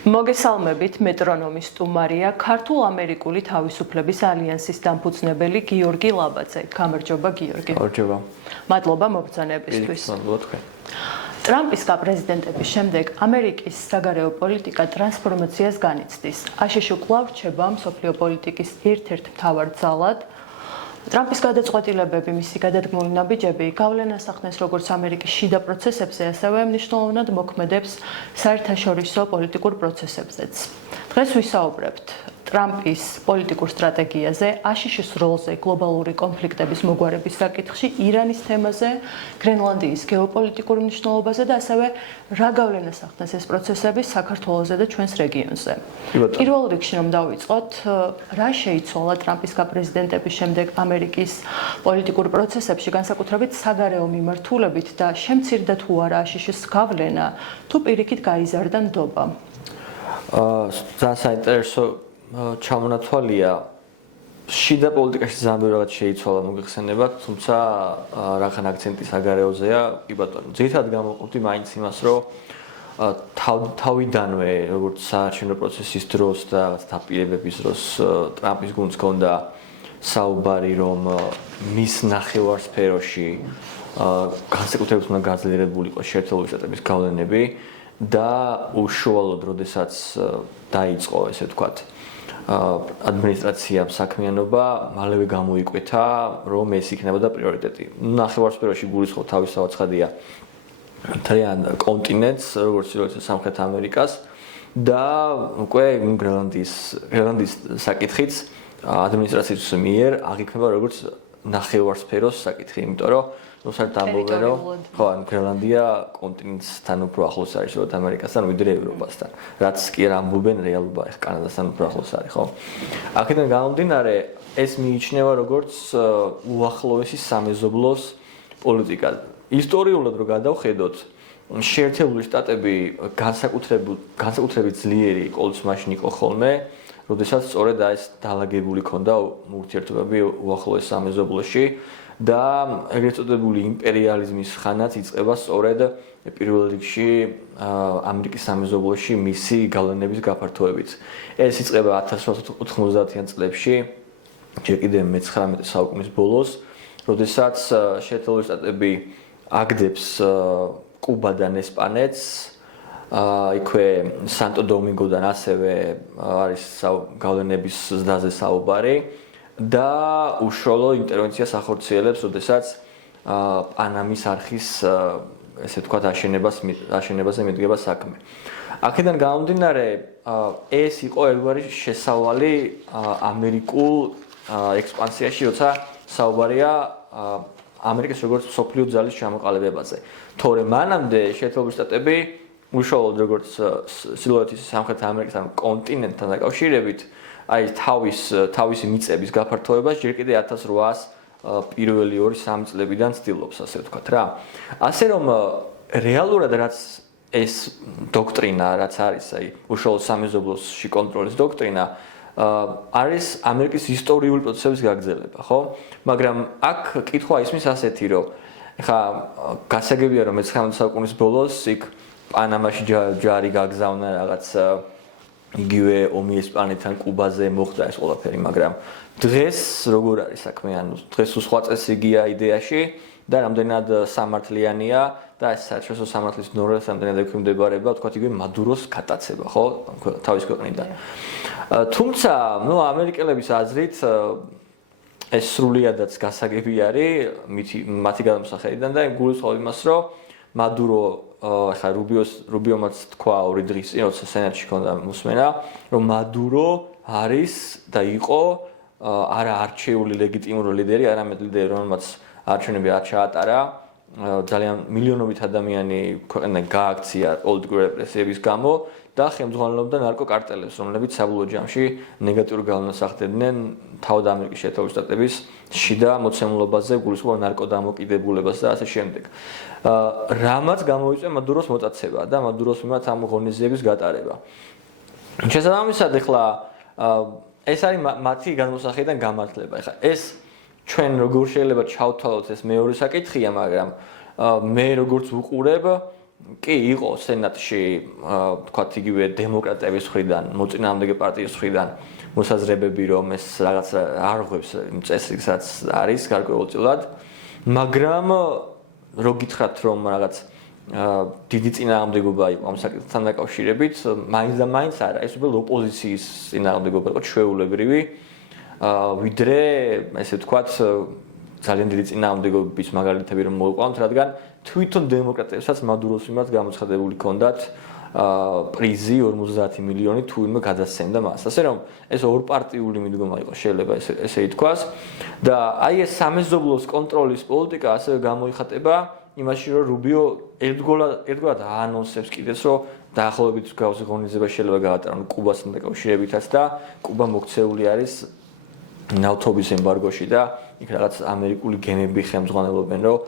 მოგესალმებით, მეტრონომის სტუმარია ქართულ-ამერიკული თავისუფლების ალიანსის დამფუძნებელი გიორგი ლაბაძე. გამარჯობა, გიორგი. გამარჯობა. მადლობა მოგზანებისთვის. მადლობა თქვენ. ტრამპის გაპრეზიდენტების შემდეგ ამერიკის საგარეო პოლიტიკა ტრანსფორმაციას განიცდის. აშშ კვლავ რჩება მსოფლიო პოლიტიკის ერთ-ერთ მთავარ ძალად. ტრამპის გადაწყვეტილებები, მისი გადადგმული ნაბიჯები გავლენას ახდენს როგორც ამერიკის შიდა პროცესებზე, ასევე მნიშვნელოვნად მოქმედებს საერთაშორისო პოლიტიკურ პროცესებზეც. დღეს ვისაუბრებთ ტრამპის პოლიტიკურ სტრატეგიაზე, აშშ-ის როლზე გლობალური კონფლიქტების მოგვარების საკითხში, ირანის თემაზე, გრენლანდიის გეოპოლიტიკურ მნიშვნელობაზე და ასევე რა გავლენას ახდენს ეს პროცესები საქართველოზე და ჩვენს რეგიონზე. პირველ რიგში რომ დავიწყოთ, რა შეიცვალა ტრამპის გაპრეზიდენტების შემდეგ ამერიკის პოლიტიკურ პროცესებში, განსაკუთრებით საგარეო მიმართულებით და შემცირდა თუ არა აშშ-ის გავლენა, თუ პირიქით გაიზარდა ნდობა? ძალიან საინტერესო ჩამონათვალია. შიდა პოლიტიკაში ძალიან ბევრი რაღაც შეიცვალა მოგეხსენებათ, თუმცა რახან აქცენტი საგარეოზეა, კი ბატონო. ძირითადად გამოვყოფდი მაინც იმას, რომ თავიდანვე, როგორც საარჩევნო პროცესის დროს და დაპირებების დროს ტრამპის გუნდს ჰქონდა საუბარი, რომ მის ნახევარსფეროში განსაკუთრებით უნდა გაძლიერებული იყოს შეერთებული შტატების გავლენები და უშუალოდ, როდესაც დაიწყო, ესე ვთქვათ, ადმინისტრაციამ საქმიანობა, მალევე გამოიკვეთა, რომ ეს იქნებოდა პრიორიტეტი. ნახევარსფეროში გულისხმობ თავისთავად ცხადია მთლიან კონტინენტს, როგორც ისე სამხრეთ ამერიკას და უკვე გრენლანდიის საკითხიც ადმინისტრაციის მიერ აღიქმება როგორც ნახევარსფეროს საკითხი, იმიტომ რომ საერთოდ ამბობენ, რომ ხო, გრენლანდია კონტინენტთან უფრო ახლოს არის როგორც ამერიკასთან, ვიდრე ევროპასთან. რაც კი არ ამბობენ რეალობა, ეხლა კანადასთან უფრო ახლოს არის, ხო? აქედან გამომდინარე, ეს მიიჩნევა როგორც უახლოესი სამეზობლოს პოლიტიკა. ისტორიულად რო გადავხედოთ, შეერთებული შტატები განსაკუთრებით ძლიერი ყოველთვის მაშინ იყო ხოლმე, როდესაც სწორედ ეს დაალაგებული ქონდა ურთიერთობები უახლოეს სამეზობლოში და ეგრეთ წოდებული იმპერიალიზმის ხანაც იწყება სწორედ პირველ რიგში ამერიკის სამეზობლოში მისი გავლენების გაფართოებით. ეს იწყება 1890-იან წლებში, ჯერ კიდევ მე-19 საუკუნის ბოლოს, როდესაც შეერთებული შტატები აგდებს კუბადან ესპანეთს, იქვე სანტო დომინგოდან ასევე არის გავლენების ზრდაზე საუბარი და უშუალო ინტერვენციას ახორციელებს, როდესაც პანამის არხის, ესე ვთქვათ, აშენებაზე მიდგება საქმე. აქედან გამომდინარე, ეს იყო ერთგვარი შესავალი ამერიკულ ექსპანსიაში, როცა საუბარია ამერიკის როგორც მსოფლიო ძალის ჩამოყალიბებაზე. თორემ მანამდე შეერთებული შტატები უშუალოდ როგორც სილუეტის სამხრეთ ამერიკის ამ კონტინენტთან დაკავშირებით, აი თავისი მიწების გაფართოებას ჯერ კიდევ 1800 პირველი 2-3 წლებიდან ცდილობს, ასე ვთქვათ რა. ასე რომ რეალურად რაც ეს დოქტრინა, რაც არის, აი უშუალოდ სამეზობლოში კონტროლის დოქტრინა, არის ამერიკის ისტორიული პროცესების გაგრძელება, ხო? მაგრამ აქ კითხვა ისმის ასეთი, რომ ეხა გასაგებია, რომ მე-19 საუკუნის ბოლოს იქ პანამაში ჯარი გაგზავნა რაღაც იგივე ომი ესპანეთთან კუბაზე მოხდა ეს ყველაფერი, მაგრამ დღეს როგორ არის საქმე? ანუ დღეს სხვა წესრიგია იდეაში და რამდენად სამართლიანია და ეს საერთაშორისო სამართლის ნორმებს რამდენად ექვემდებარება, ვთქვათ, იგივე მადუროს გატაცება, ხო? თავის ქვეყნიდან. თუმცა, ამერიკელების აზრით ეს სრულიადაც გასაგები არის მათი გადამსახედიდან და გულისხმობ იმას, რომ მადურო ახლა რუბიომაც თქვა 2 დღის წინ, როცა სენატში ჰქონდა მოსმენა, რომ მადურო არის და იყო არა არჩეული ლეგიტიმური ლიდერი, არამედ ლიდერი, რომელმაც არჩევნები არ ჩაატარა, ძალიან მილიონობით ადამიანი ქვეყნიდან გააქცია პოლიტიკური რეპრესიების გამო და ხელმძღვანელობდა ნარკოკარტელებს, რომლებიც საბოლოო ჯამში ნეგატიურ გავლენას ახდენდნენ თავად ამერიკის შეერთებული შტატების შიდა მოცემულობაზე, გულისხმობ ნარკოდამოკიდებულებას და ასე შემდეგ. რამაც გამოიწვია მადუროს მოტაცება და მადუროს მიმართ ამ ღონისძიების გატარება. შესაბამისად, ეხლა ეს არის მათი გადმოსახედიდან გამართლება. ეხლა ეს ჩვენ როგორ შეიძლება ჩავთვალოთ ეს მეორე საკითხია, მაგრამ მე როგორც ვუყურებ კი იყო სენატში, თქვათ იგივე დემოკრატების მხრიდან, მოწინააღმდეგე პარტიის მხრიდან მოსაზრებები, რომ ეს რაღაც არ ღვევს იმ წესრიგს, რაც არის გარკვეულწილად, მაგრამ რო გითხრათ, რომ რაღაც დიდი წინააღმდეგობა იყო ამ საკითხთან დაკავშირებით, მაინც და მაინც არა, ეს უბრალოდ ოპოზიციის წინააღმდეგობა იყო ჩვეულებრივი, ვიდრე ესე ვთქვათ, ძალიან დიდი წინააღმდეგობის მაგალითები რომ მოვიყვანოთ, რადგან თვითონ დემოკრატებსაც მადუროს მიმართ გამოცხადებული ჰქონდათ პრიზი 50 მილიონი თუ ვინმე გადასცემდა მას. ასე რომ ეს ორპარტიული მიდგომა იყო, შეიძლება ესე ითქვას და აი ეს სამეზობლოს კონტროლის პოლიტიკა ასევე გამოიხატება იმაში, რომ რუბიო ერთგვარად აანონსებს კიდეც, რომ დაახლოებით მსგავსი ღონისძიება შეიძლება გაატარონ კუბასთან დაკავშირებითაც და კუბა მოქცეული არის ნავთობის ემბარგოში და იქ რაღაც ამერიკული გემები ხელმძღვანელობენ, რომ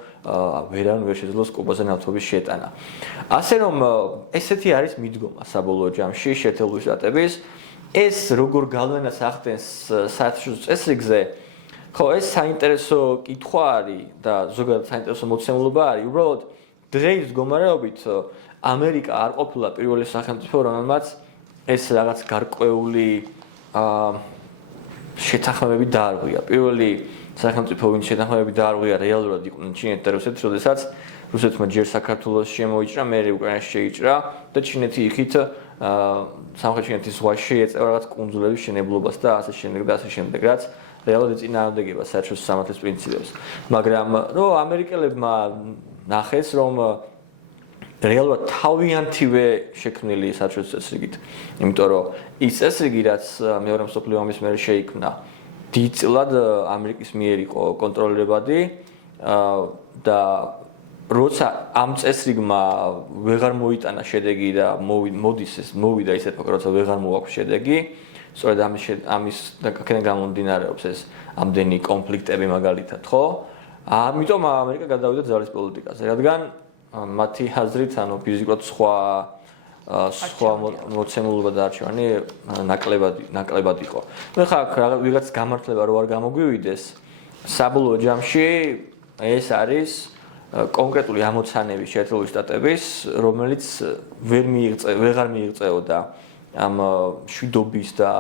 ვერან ვერ შეძლოს კუბაზე ნავთობის შეტანა. ასე რომ ესეთი არის მიდგომა საბოლოო ჯამში შეერთებული შტატების. ეს როგორ გავლენას ახდენს საერთაშორისო წესრიგზე, ხო, ეს საინტერესო კითხვა არის და ზოგადად საინტერესო მოცემულობა არის. უბრალოდ დღეის მდგომარეობით ამერიკა არ ყოფილა პირველი სახელმწიფო, რომელმაც ეს რაღაც გარკვეული შეთანხმებები დაარღვია. პირველი სახელმწიფო, ვინც შეთანხმებები დაარღვია, რეალურად იყვნენ ჩინეთი და რუსეთი, როდესაც რუსეთმა ჯერ საქართველოს შემოიჭრა, მერე უკრაინაში შეიჭრა და ჩინეთი იქით სამხრეთ ჩინეთის ზღვაში ეწევა რაღაც კუნძულების შენებლობას და ასე შემდეგ და ასე შემდეგ, რაც რეალურად წინააღმდეგება საერთაშორისო სამართლის პრინციპებს. მაგრამ რო ამერიკელებმა ნახეს, რომ რეალურად თავიანთივე შექმნილი საერთაშორისო წესრიგით, იმიტომ რომ ის წესრიგი, რაც მეორე მსოფლიო ომის მერე შეიქმნა, დიდწილად ამერიკის მიერ იყო კონტროლირებადი და როცა ამ წესრიგმა ვეღარ მოიტანა შედეგი და მოვიდა ისეთ ფაქტად, როცა ვეღარ მოაქვს შედეგი, სწორედ ამის აქედან გამომდინარეობს ეს ამდენი კონფლიქტები მაგალითად, ხო? ამიტომ ამერიკა გადავიდა ძალის პოლიტიკაზე, რადგან მათი აზრით, ანუ ფიზიკურად სხვა მოცემულობა და არჩევანი ნაკლებად იყო. მე ხა ვიღაც გამართლება რო არ გამოგვივიდეს, საბოლოო ჯამში ეს არის კონკრეტული ამოცანები შეერთებული შტატების, რომელიც ვეღარ მიიღწეოდა ამ შვიდობის და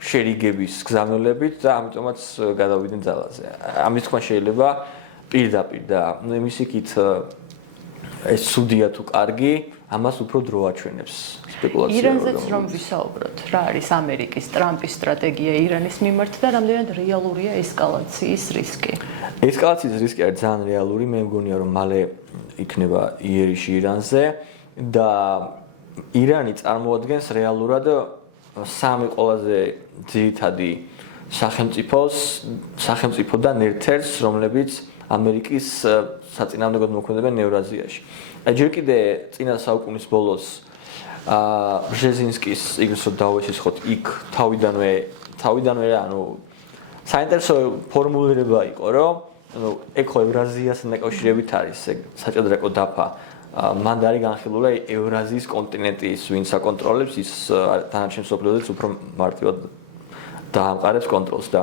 შერიგების გზავნილებით და ამიტომაც გადავიდნენ ძალაზე. ამის თქმა შეიძლება პირდაპირ და იმის იქით ეს სუდია თუ კარგი, ამას უფრო დრო აჩვენებს სპეკულაციას. ირანზეც რომ ვისაუბროთ, რა არის ამერიკის ტრამპის სტრატეგია ირანის მიმართ და რამდენად რეალურია ესკალაციის რისკი? ესკალაციის რისკი არის ძალიან რეალური, მე მგონია რომ მალე იქნება იერიში ირანზე და ირანი წარმოადგენს რეალურად სამი ყველაზე ძირითადი სახელმწიფოდან ერთ-ერთს, რომლებიც ამერიკის საწინააღმდეგოდ მოქმედებენ ევრაზიაში. ჯერ კიდე წინა საუკუნის ბოლოს ბრჟეზინსკის იგრს რო დავეშეხოთ, იქ თავიდანვე ანუ საინტერესო ფორმულირება იყო, რომ ანუ ეკო ევრაზიასთან დაკავშირებით არის ეგ საჭადრაკო დაფა. მან და არის განხილული ევრაზიის კონტინენტის ვინც აკონტროლებს, ის დანარჩენ მსოფლიოდაც უფრო მარტივად დაამყარებს კონტროლს და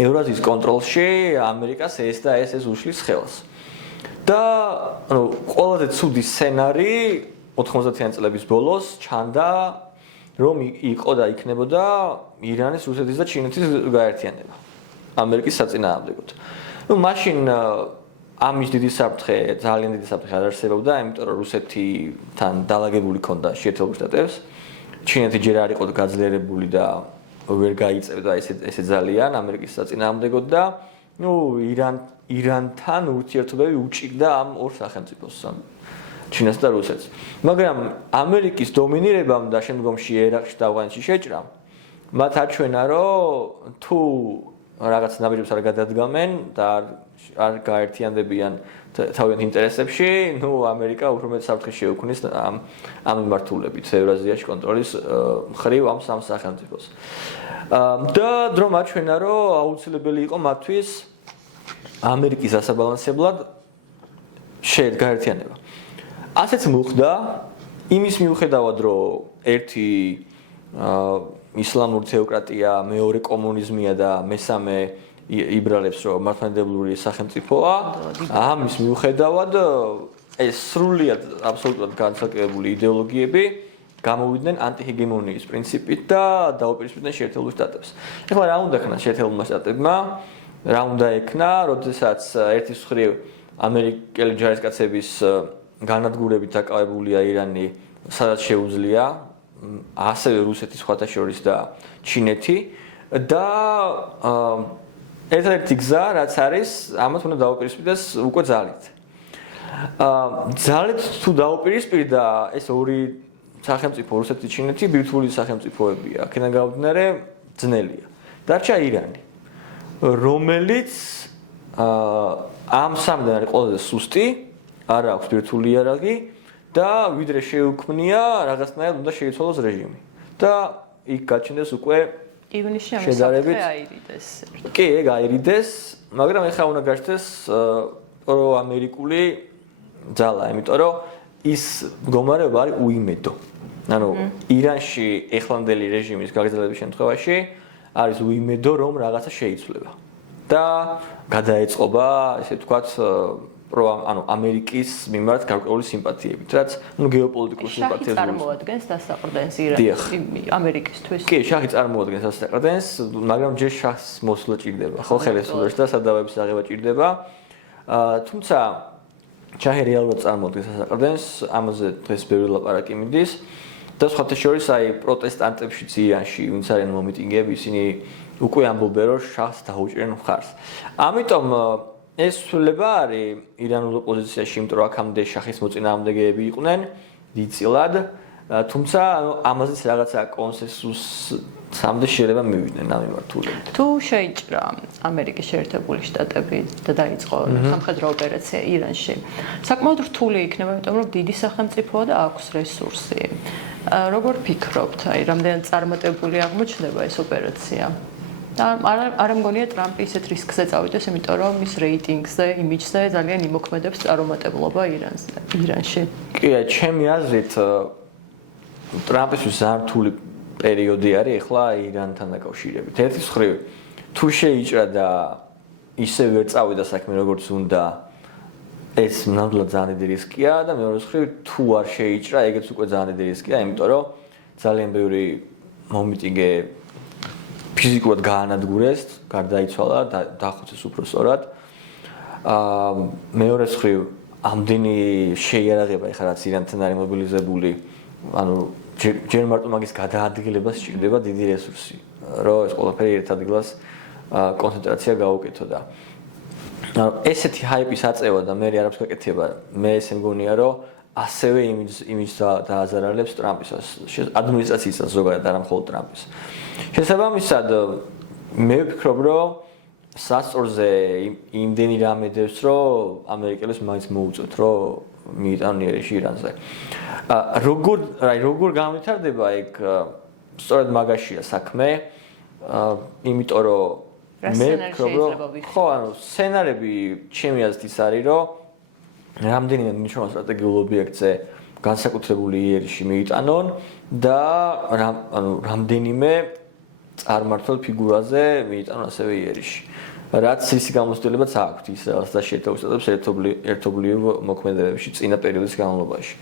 ევრაზიის კონტროლში ამერიკას ეს და ეს უშლის ხელს. და ანუ ყველაზე ცუდი სცენარი 90-იან წლების ბოლოს ჩანდა, რომ იყო და იქნებოდა ირანის, რუსეთის და ჩინეთის გაერთიანება ამერიკის საწინააღმდეგოდ. ნუ მაშინ ამის დიდი საფრთხე, ძალიან დიდი საფრთხე არ არსებობდა, იმიტომ რომ რუსეთთან დალაგებული ჰქონდა შეერთებულ შტატებს. ჩინეთი ჯერ არ იყო გაძლიერებული და ვერ გაიწევდა ესე ძალიან ამერიკის საწინააღმდეგოდ და ნუ ირანთან ურთიერთობები უჭირდა ამ ორ სახელმწიფოს, ჩინეთს და რუსეთს. მაგრამ ამერიკის დომინირებამ და შემდგომში ერაყში და ავღანეთში შეჭრამ მათ აჩვენა, რომ თუ რაღაც ნაბიჯებს არ გადადგამენ და არ გაერთიანდებიან თავიანთ ინტერესებში, ნუ ამერიკა უფრო მეტ საფრთხეს შეუქმნის ამ მიმართულებით ევრაზიაში კონტროლის მხრივ ამ სამ სახელმწიფოს. და დრო აჩვენა, რომ აუცილებელი იყო მათთვის ამერიკის ასაბალანსებლად გაერთიანება. ასეც მოხდა იმის მიუხედავად, რომ ერთი ისლამური თეოკრატია, მეორე კომუნიზმია და მესამე იბრალებს, რომ მართლმადიდებლური სახელმწიფოა, ამის მიუხედავად ეს სრულიად აბსოლუტურად განცალკევებული იდეოლოგიები გამოვიდნენ ანტიჰეგემონიის პრინციპით და დაუპირისპირდნენ შეერთებულ შტატებს. ეხლა რა უნდა ქნას შეერთებულმა შტატებმა? რა უნდა ექნა, როდესაც ერთის მხრივ ამერიკელი ჯარისკაცების განადგურებით დაკავებულია ირანი, სადაც შეუძლია, ასევე რუსეთის სხვათა შორის და ჩინეთი და ერთ-ერთი გზა, რაც არის, ამათ უნდა დაუპირისპირდეს უკვე ძალით. ძალით თუ დაუპირისპირდა ეს ორი სახელმწიფო რუსეთი და ჩინეთი ბირთვული სახელმწიფოებია. აქედან გამომდინარე ძნელია. დარჩა ირანი, რომელიც ამ სამიდან არის ყველაზე სუსტი, არ აქვს ბირთვული იარაღი და ვიდრე შეუქმნია, რაღაცნაირად უნდა შეიცვალოს რეჟიმი. და იქ გაჩნდეს უკვე ივნისში ამის საფრთხე აირიდეს. კი, ეგ აირიდეს, მაგრამ ეხლა უნდა გაჩნდეს პროამერიკული ძალა, იმიტომ რომ ის მდგომარეობა არის უიმედო. ანუ ირანში ეხლანდელი რეჟიმის გაგრძელების შემთხვევაში არის უიმედო, რომ რაღაცა შეიცვლება. და გადაეწყობა, ესე ვთქვათ, ანუ ამერიკის მიმართ გარკვეული სიმპათიებით, რაც გეოპოლიტიკურ სიმპათიებს წარმოადგენს დასაყრდენს ამერიკისთვის. კი, შაჰი წარმოადგენს დასაყრდენს, მაგრამ ჯერ შაჰს მოსვლა ჭირდება, ხო, ხელისუფლებაში და სადავების აღება ჭირდება. თუმცა შაჰი რეალურად წარმოადგენს დასაყრდენს, ამაზე დღეს ბევრი ლაპარაკი მიდის და სხვათა შორის აი პროტესტანტებშიც ირანში, ვინც არიან მომიტინგეები, ისინი უკვე ამბობენ, რომ შაჰს დაუჭერენ მხარს. ამიტომ ეს ცვლილება არის ირანულ ოპოზიციაში, იმიტომ რომ აქამდე შაჰის მოწინააღმდეგეები იყვნენ დიდწილად, თუმცა ამაზეც რაღაცა კონსენსუსამდე შეიძლება მივიდნენ ამ მიმართულებით. თუ შეიჭრა ამერიკის შეერთებული შტატები და დაიწყო სამხედრო ოპერაცია ირანში, საკმაოდ რთული იქნება, იმიტომ რომ დიდი სახელმწიფოა და აქვს რესურსი. როგორ ფიქრობთ, აი რამდენად წარმატებული აღმოჩნდება ეს ოპერაცია? არ მგონია ტრამპი ისეთ რისკზე წავიდეს, იმიტომ რომ მის რეიტინგზე, იმიჯზე ძალიან იმოქმედებს წარუმატებლობა ირანში. კი, ჩემი აზრით ტრამპისთვის ძალიან რთული პერიოდი არის ახლა ირანთან დაკავშირებით. ერთის მხრივ, თუ შეიჭრა და ისე ვერ წავიდა საქმე როგორც უნდა, ეს ნამდვილად ძალიან დიდი რისკია და მეორეს მხრივ, თუ არ შეიჭრა, ეგეც უკვე ძალიან დიდი რისკია, იმიტომ რომ ძალიან ბევრი მომიტინგე ფიზიკურად გაანადგურეს, გარდაიცვალა და დახოცეს უფრო სწორად. მეორეს მხრივ, ამდენი შეიარაღება ეხლა რაც ირანთან არის მობილიზებული, ანუ ჯერ მარტო მაგის გადაადგილებას სჭირდება დიდი რესურსი, რომ ეს ყველაფერი ერთ ადგილას კონცენტრაცია გაუკეთო. ესეთი ჰაიპის აწევა და მე არაფერს გაკეთება, მე ესე მგონია, რომ ასევე იმის დააზარალებს ტრამპისაც, ადმინისტრაციასაც ზოგადად, არა მხოლოდ ტრამპის. შესაბამისად, მე ვფიქრობ, რომ სასწორზე იმდენი რამე დევს, რომ ამერიკელებს მაინც მოუწევთ, რომ მიიტანონ იერიში ირანზე. როგორ განვითარდება ეგ სწორედ მაგაშია საქმე, იმიტომ რომ მე ვფიქრობ, რომ ხო, ანუ სცენარები ჩემი აზრით ის არის, რომ რამდენიმე მნიშვნელოვან სტრატეგიულ ობიექტზე განსაკუთრებული იერიში მიიტანონ და ანუ რამდენიმე წარმართულ ფიგურაზე მიიტანონ ასევე იერიში. რაც ისი გამოცდილებაც აქვს ის და შეერთებულ შტატებს ერთობლივ მოქმედებებში წინა პერიოდის განმავლობაში.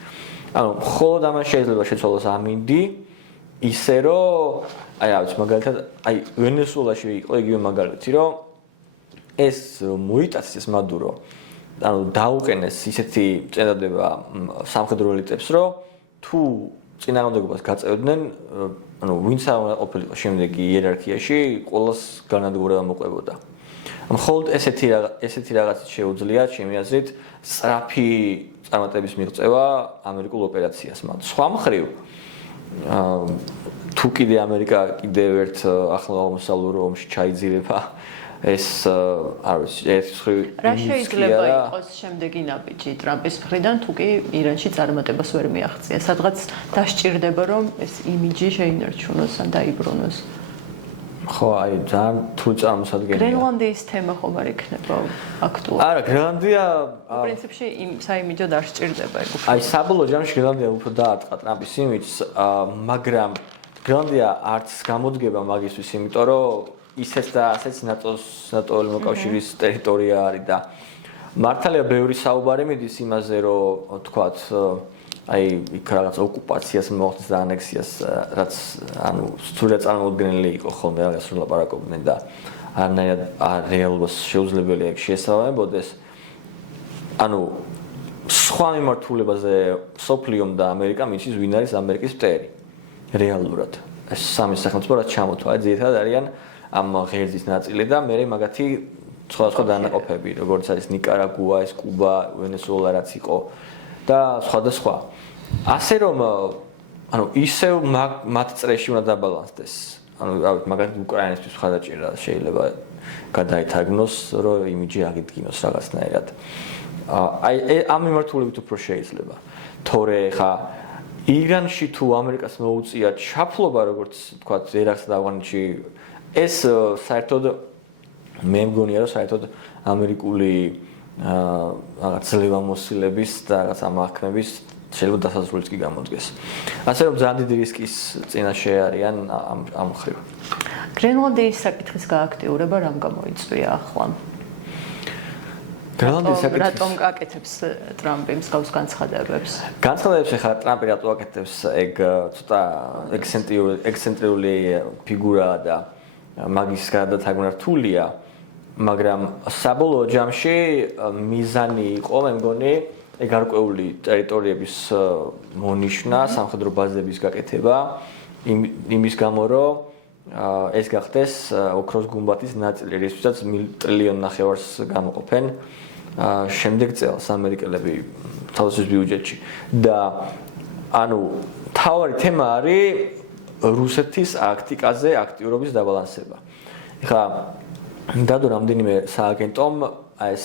ანუ მხოლოდ ამას შეიძლება შეცვალოს ამინდი ისე რომ აი რა ვიცი მაგალითად აი ვენესუელაში იყო იგივე მაგალითი რომ ეს მოიტაცეს მადურო ანუ დაუყენეს ისეთი წინადადება სამხედრო ელიტებს რომ თუ წინააღმდეგობას გაწევდნენ ანუ ვინც არ ყოფილიყო შემდეგი იერარქიაში ყოველს განადგურება მოყვებოდა. მხოლოდ ესეთი რაღაცით შეუძლია ჩემი აზრით სწრაფი წარმატების მიღწევა ამერიკულ ოპერაციას მათ. სხვა მხრივ თუ კიდე ამერიკა კიდევ ერთ ახლომოსავლურ ომში ჩაიძირება ეს არ ვიცი ერთ მხრივ რა შეიძლება იყოს შემდეგი ნაბიჯი ტრამპის მხრიდან თუ კი ირანში წარმატებას ვერ მიაღწია სადღაც დასჭირდება რომ ეს იმიჯი შეინარჩუნოს ან დაიბრუნოს. ხო, აი ძალიან რთული წარმოსადგენია. გრენლანდიის თემა ხომ არ იქნება აქტუალური? არა, გრენლანდია პრინციპში საიმიჯო დასჭირდება ეგ უფრო. აი საბოლოო ჯამში გრენლანდია უფრო დაარტყა ტრამპის იმიჯს, მაგრამ გრენლანდია არც გამოდგება მაგისთვის, იმიტომ რომ ისეც და ასეც ნატო-ელი მოკავშირის ტერიტორია არის და მართალია ბევრი საუბარი მიდის იმაზე, რომ თქვათ აი იქ რაღაც ოკუპაციას მოხდეს და ანექსიას, რაც ანუ სრულად წარმოუდგენელი იყო ხოლმე რაღაც რომ ლაპარაკობდნენ და არანაირად რეალობას შეუძლებელია იქ შეესაბამებოდეს. ანუ სხვა მიმართულებაზე სოფლიომ და ამერიკამ იცის ვინ არის ამერიკის მტერი. რეალურად. ეს სამი სახელმწიფო რაც ჩამოთვალე, ძირითადად არიან ამ ღერძის ნაწილი და მე მაგათი სხვადასხვა დანაყოფები, როგორც არის ნიკარაგუა, ეს კუბა, ვენესუელა რაც იყო და სხვა. ასე რომ ანუ ისევ მათ წრეში უნდა დაბალანსდეს. ანუ რავით, მაგალითად უკრაინისთვის ხადაჭერა შეიძლება გადაითარგმნოს, რომ იმიჯი აგიდგინოს რაღაცნაირად. აი ამ მიმართულებით უფრო შეიძლება. თორე ხა ირანში თუ ამერიკას მოუწია ჩაფლობა, როგორც თქვა, ერაყსა და ავღანეთში, ეს საერთოდ მე მგონია, რომ საერთოდ ამერიკული რაღაც ძლევამოსილების და რაღაც ამაქმების შეიძლება დასასრულიც კი გამოდგეს. ასე რომ ძალიან დიდი რისკის წინაშე არიან ამ ხრივ. გრენლანდიის საკითხის გააქტიურება რამ გამოიწვია ახლა? გრენლანდიის საკითხის რატომ აკეთებს ტრამპი მსგავს განცხადებებს? განცხადებებს ახლა ტრამპი რატო აკეთებს, ეგ ცოტა ექსცენტრიული ფიგურაა და მაგის გადათარგმნა რთულია, მაგრამ საბოლოო ჯამში მიზანი იყო, მე მგონი, გარკვეული ტერიტორიების მონიშნა, სამხედრო ბაზების გაკეთება, იმის გამო, რომ ეს გახდეს ოქროს გუმბათის ნაწილი, რისთვისაც $1.5 ტრილიონს გამოყოფენ შემდეგ წელს ამერიკელები თავისუფლების ბიუჯეტში. და ანუ თავარი თემა არის რუსეთის აქტიკაზე აქტიურობის დაბალანსება. ეხლა დადო რამდენიმე სააგენტომ ეს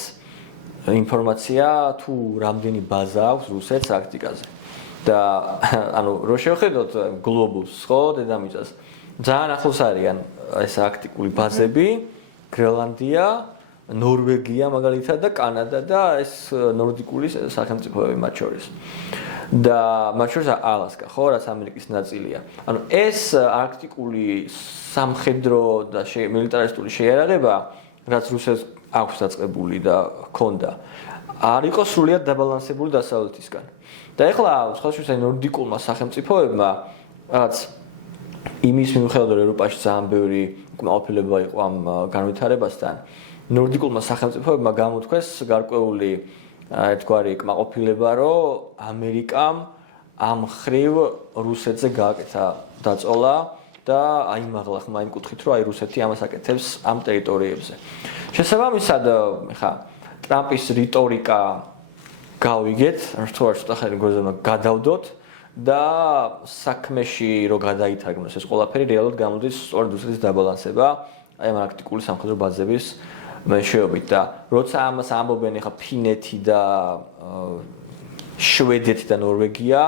ინფორმაცია თუ რამდენი ბაზა აქვს რუსეთს აქტიკაზე. და ანუ რო შევხედოთ გლობუსს, ხო, დედამიწას. ძალიან ახლოს არიან ეს აქტიკული ბაზები, გრენლანდია, ნორვეგია მაგალითად და კანადა და ეს ნორდიკული სახელმწიფოები მათ შორის. და მათ შორის ალასკა, ხო, რაც ამერიკის ნაწილია. ანუ ეს არქტიკული სამხედრო და მილიტარისტული შეიარაღება, რაც რუსეთს აქვს დაწყებული და ჰქონდა, არ იყო სრულიად დაბალანსებული დასავლეთისგან. და ეხლა სხვადასხვა ნორდიკულმა სახელმწიფოებმა რაც იმის მიუხედავად რომ ევროპაში ძალიან ბევრი კმაყოფილება იყო ამ განვითარებასთან, ნორდიკულმა სახელმწიფოებმა გამოთქვეს გარკვეული ერთგვარი კმაყოფილება, რომ ამერიკამ ამ ხრივ რუსეთზე გააკეთა დაწოლა და აიმაღლა ხმა იმ კუთხით, რომ აი რუსეთი ამას აკეთებს ამ ტერიტორიებზე. შესაბამისად, ხა ტრამპის რიტორიკა გავიგეთ, რთულ ცოტა ხანი გოზონა გადავდოთ და საქმეში რო გადაითარგმნოს ეს ყველაფერი რეალურად გამოდის სწორედ რუსეთის დაბალანსება აი ამ არქტიკული სამხედრო ბაზების მეშვეობით და როცა ამას ამბობენ ხა ფინეთი და შვედეთი და ნორვეგია,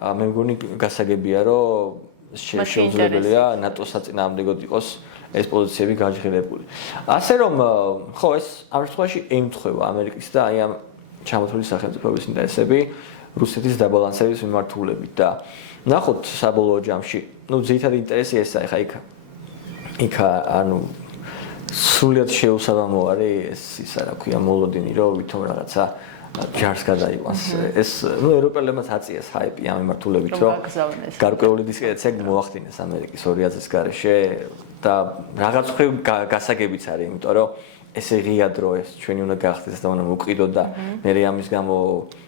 მე მგონი გასაგებია, რომ შეუძლებელია ნატოს საწინააღმდეგოდ იყოს ეს პოზიციები გაჟღერებული. ასე რომ ხო ეს ამ შემთხვევაში ემთხვევა ამერიკის და აი ამ ჩამოთვლილი სახელმწიფოების ინტერესები რუსეთის დაბალანსების მიმართულებით და ნახოთ საბოლოო ჯამში, ну ძირითადი ინტერესი ესაა, ხა იქ ანუ სრულიად შეუსაბამო არის ეს ისა რა ქვია მოლოდინი, რომ ვითომ რაღაცა ჯარს გადაიყვანს. ეს ну ევროპელებმაც აწიეს ჰაიპი ამ მიმართულებით, რომ გარკვეული დისკრეცია მოახდინეს ამერიკის 2000-ის გარეშე და რაღაც ხრივ გასაგებიც არის, იმიტომ რომ ესე ღია დრო ეს ჩვენი უნდა გახდეს და უნდა მოვყიდოთ და მე ამის გამო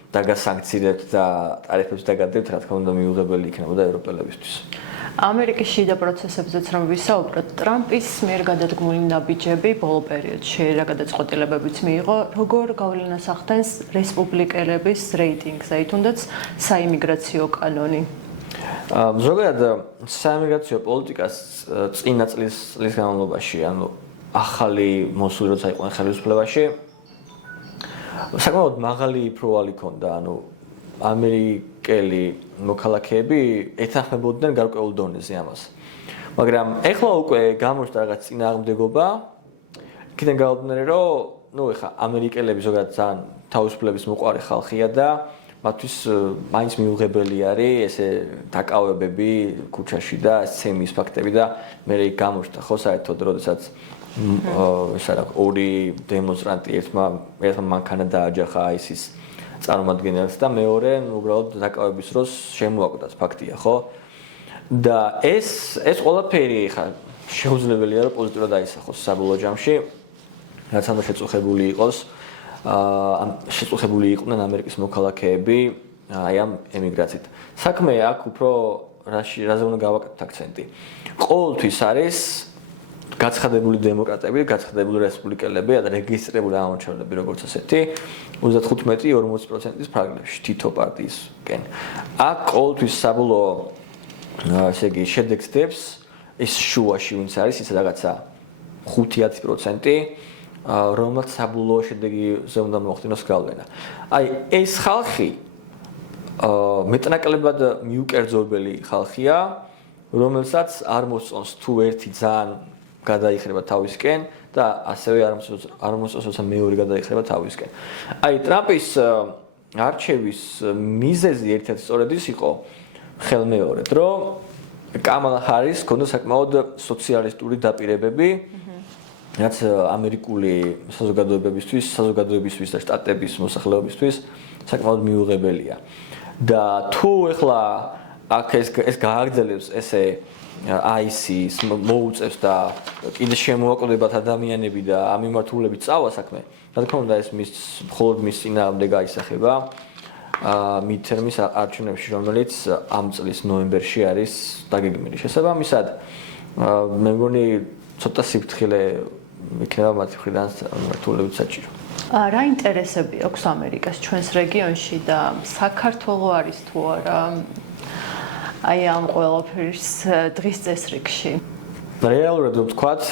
დაგასანქცირებთ და ტარიფებს დაგადებთ, რა თქმა უნდა მიუღებელი იქნებოდა ევროპელებისთვის. ამერიკის შიდა პროცესებზეც რომ ვისაუბროთ, ტრამპის მიერ გადადგმული ნაბიჯები ბოლო პერიოდში რა გადაწყვეტილებებიც მიიღო, როგორ გავლენას ახდენს რესპუბლიკელების რეიტინგზე, თუნდაც საიმიგრაციო კანონი. ზოგადად საიმიგრაციო პოლიტიკას წინა წლის განმავლობაში, ანუ ახალი მოსული როცა იყვნენ ხელისუფლებაში, საკმაოდ მაღალი პროვალი ჰქონდა, ანუ ამერიკელი მოქალაქეები ეთანხმებოდნენ გარკვეულ დონეზე ამას. მაგრამ ეხლა უკვე გამოჩნდა რაღაც წინააღმდეგობა, იქიდან გავუდგნენ, რომ ნუ ეხლა ამერიკელები ზოგადად ძალიან თავისუფლების მოყვარე ხალხია და მათთვის მაინც მიუღებელი არის ესე დაკავებები ქუჩაში და სცემის ფაქტები და მე იქ გამოჩნდა ხო საერთოდ როდესაც ეს არა ორი დემონსტრანტი ერთმა მანქანა დააჯახა ISIS წარმომადგენელს და მეორე უბრალოდ დაკავების დროს შემოაკვდათ ფაქტია ხო და ეს ყველაფერი ხა შეუძლებელია რომ პოზიტიურად აისახოს საბოლოო ჯამში რაც ამ შეწუხებული იყოს შეწუხებული იყვნენ ამერიკის მოქალაქეები აი ამ ემიგრაციით საქმე აქ უფრო რაზე უნდა გავაკეთოთ აქცენტი ყოველთვის არის გაცხადებული დემოკრატები, გაცხადებული რესპუბლიკელები და რეგისტრირებული ამომრჩევლები როგორც ასეთი 35-40%-ის ფრაგმენტში თითო პარტიისკენ. აქ ყოველთვის საბოლოო ესე იგი შედეგს დებს ის შუაში ვინც არის ის რაღაცა 5-10%, რომელსაც საბოლოო შედეგზე უნდა მოხდინოს გავლენა. აი ეს ხალხი მეტნაკლებად მიუკერძობელი ხალხია, რომელსაც არ მოსწონს თუ ერთი ძალიან გადაიხრება თავისკენ და ასევე არ მოსწონს მეორე გადაიხრება თავისკენ. აი ტრამპის არჩევის მიზეზი ერთ-ერთი სწორედ ის იყო ხელმეორედ, რომ კამალა ჰარის ჰქონდა საკმაოდ სოციალისტური დაპირებები, რაც ამერიკული საზოგადოებისთვის და შტატების მოსახლეობისთვის საკმაოდ მიუღებელია. და თუ ეხლა აქ ეს გააგრძელებს ესე ISIS მოუწევს და კიდე შემოაკვდებათ ადამიანები და ამ მიმართულებით წავა საქმე. რა თქმა უნდა ეს მხოლოდ მის წინააღმდეგ გაისახება მიდთერმის არჩევნებში, რომელიც ამ წლის ნოემბერში არის დაგეგმილი. შესაბამისად, მე მგონი ცოტა სიფრთხილე იქნება მათი მხრიდან მიმართულებით საჭირო. რა ინტერესები აქვს ამერიკას ჩვენს რეგიონში და საქართველო არის თუ არა აი ამ ყველაფრის დღის წესრიგში. რეალურად ვთქვათ,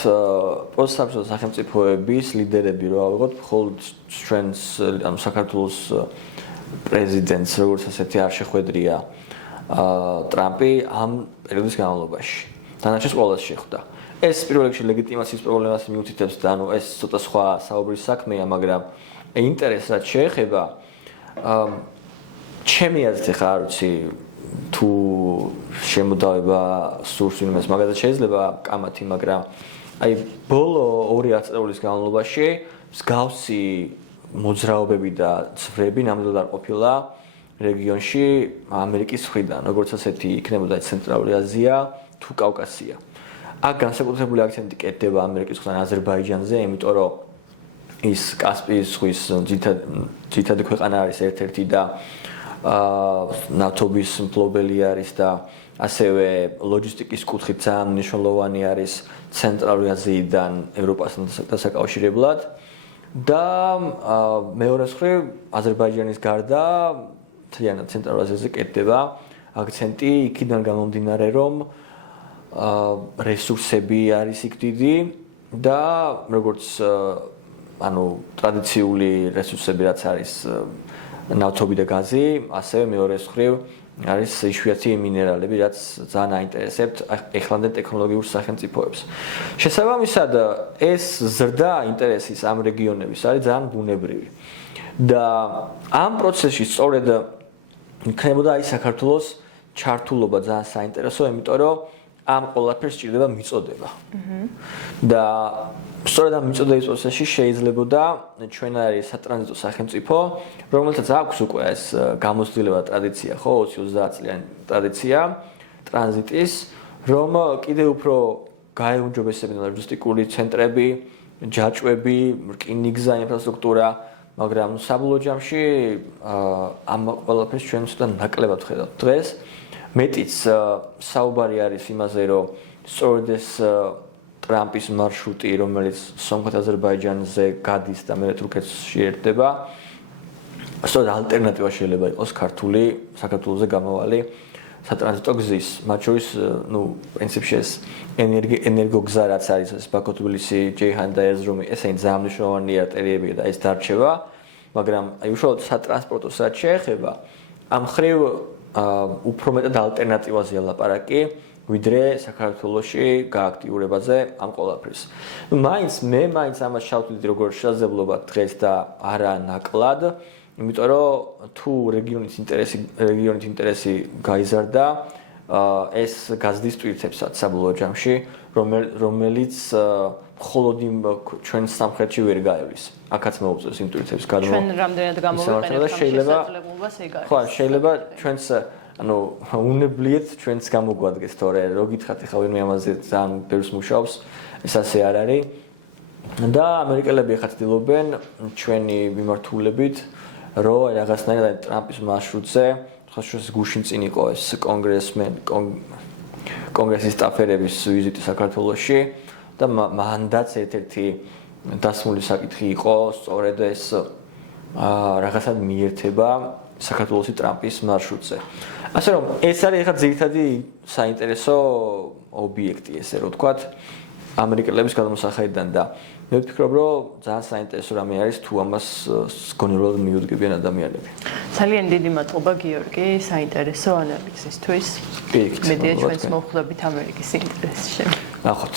პოსტსაბჭოთა სახელმწიფოების ლიდერები რო ავიღოთ, მხოლოდ ჩვენს ანუ საქართველოს პრეზიდენტს როგორც ასეთი არ შეხვედრია ტრამპი ამ პერიოდის განმავლობაში. დანარჩენს ყველას შეხვდა. ეს პირველ რიგში ლეგიტიმაციის პრობლემას მიუთითებს და ანუ ეს ცოტა სხვა საუბრის საქმეა, მაგრამ ინტერესს რაც შეეხება ჩემი აზრით ხა არ ვიცი თუ შემოდავება სურს ვინმეს მაგალითად შეიძლება კამათი, მაგრამ აი ბოლო 2 ათწლეულის განმავლობაში მსგავსი მოძრაობები და ცხრები ნამდვილად არ ყოფილა რეგიონში ამერიკის მხრიდან, როგორც ასეთი იქნებოდა ცენტრალური აზია თუ კავკასია. აქ განსაკუთრებული აქცენტი კეთდება ამერიკის მხრიდან აზერბაიჯანზე, იმიტომ რომ ის კასპიის ზღვის ძირითადი ქვეყანა არის ერთ-ერთი და ნავთობის მფლობელი არის და ასევე ლოჯისტიკის კუთხით ძალიან მნიშვნელოვანი არის ცენტრალური აზიიდან ევროპასთან დასაკავშირებლად და მეორე მხრივ აზერბაიჯანის გარდა მთლიანად ცენტრალურ აზიაზე კეთდება აქცენტი იქიდან გამომდინარე რომ რესურსები არის იქ დიდი და როგორც ანუ ტრადიციული რესურსები რაც არის ნავთობი და გაზი, ასევე მეორე მხრივ არის იშვიათი მინერალები, რაც ძალიან აინტერესებთ ეხლანდელ ტექნოლოგიურ სახელმწიფოებს. შესაბამისად, ეს ზრდა ინტერესის ამ რეგიონების არის ძალიან ბუნებრივი. და ამ პროცესში სწორედ იქნებოდა აი საქართველოს ჩართულობა ძალიან საინტერესო, იმიტომ რომ ამ ყველაფერს სჭირდება მიწოდება. და სწორედ ამ მიწოდების პროცესში შეიძლებოდა ჩვენარი სატრანზიტო სახელმწიფო, რომელსაც აქვს უკვე ეს გამოცდილება ტრადიცია, ხო, 20-30 წლიანი ტრადიცია ტრანზიტის, რომ კიდევ უფრო გაეუმჯობესებინა ლოჯისტიკური ცენტრები, ჯაჭვები, რკინიგზა ინფრასტრუქტურა, მაგრამ საბოლოო ჯამში ამ ყველაფერს ჩვენ ცოტა ნაკლებად ვხედავთ დღეს. მეტიც საუბარი არის იმაზე, რომ სწორედ ეს ტრამპის მარშრუტი, რომელიც სომხეთ აზერბაიჯანზე გადის და მე თურქეთში ერდება, სწორედ ალტერნატივა შეიძლება იყოს ქართული საქართველოზე გამავალი სატრანზიტო გზის, მათ შორის, ну, პრინციპში ეს ენერგოგზა რაც არის ეს ბაქო-თბილისი, ჯეიჰანი და ერზრუმი, ესენი ძალიან მნიშვნელოვანი არტერიებია და ეს დარჩება, მაგრამ აი უშუალოდ სატრანსპორტოს რაც შეეხება, ამ ხრივ უფრო მეტად ალტერნატივაზეა ლაპარაკი, ვიდრე საქართველოში გააქტიურებაზე ამ ყველაფრის. მაინც ამას შევთვლით როგორც შესაძლებლობა დღეს და არა ნაკლად, იმიტომ რომ თუ რეგიონით ინტერესი გაიზარდა, ეს გაზრდის ტვირთებსაც საბოლოო ჯამში, რომელიც მხოლოდ ჩვენ სამხრეთში ვერ გაევლის. აქაც მოუწევს იმ ტვირთებს გადმო. ჩვენ რამდენად გამოვიყენებთ შესაძლებლობას ეგ არის. ხო, შეიძლება ჩვენს უნებლიეთ ჩვენს გამოგვადგეს, თორე რო გითხრათ ახლა ვინმე ამაზე ძალიან ბევრს მუშაობს, ეს ასე არ არის. და ამერიკელები ახლა ცდილობენ ჩვენი მიმართულებით, რომ რაღაცნაირად ტრამპის მარშრუტზე, ხო შუას გუშინ წინ იყო ეს კონგრესის სტაფერების ვიზიტი საქართველოში და მანდაც ერთ-ერთი დასმული საკითხი იყო სწორედ ეს რაღაცად მიერთება საქართველოსი ტრამპის მარშრუტზე. ასე რომ ეს არის ახლა ძირითადი საინტერესო ობიექტი, ესე რომ ვთქვათ, ამერიკელების გადმოსახედიდან და მე ვფიქრობ, რომ ძალიან საინტერესო რამე არის თუ ამას გონივრულად მიუდგებიან ადამიანები. ძალიან დიდი მადლობა გიორგი საინტერესო ანალიზისთვის. პირიქით. მედია ჩვენს მოხვდებით ამერიკის ინტერესში. ნახოთ.